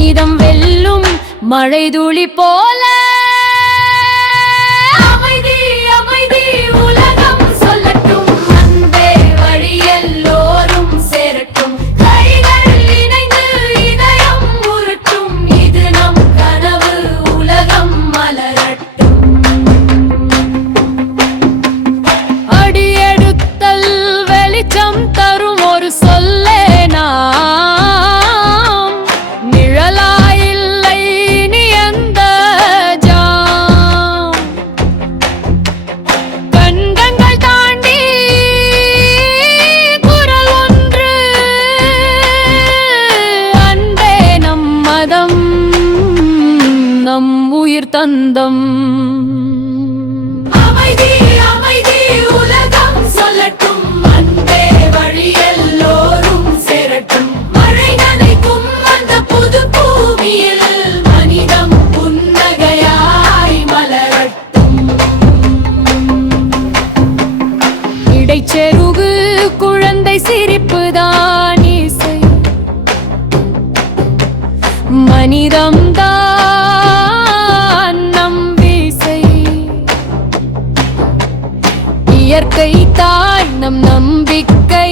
மனிதம் வெல்லும் மழை துளி போல நம் உயிர் தந்தம். அமைதி அமைதி உலகம் சொல்லட்டும். அன்பே வழி எல்லோரும் சேரட்டும். மழை நனைக்கும் அந்த புது பூமியில் மனிதம் புன்னகையாய் மலரட்டும். இடைச்செருகு குழந்தை சிரிப்புதான் இசை. மனிதம்தான் இயற்கை தாய் நம் நம்பிக்கை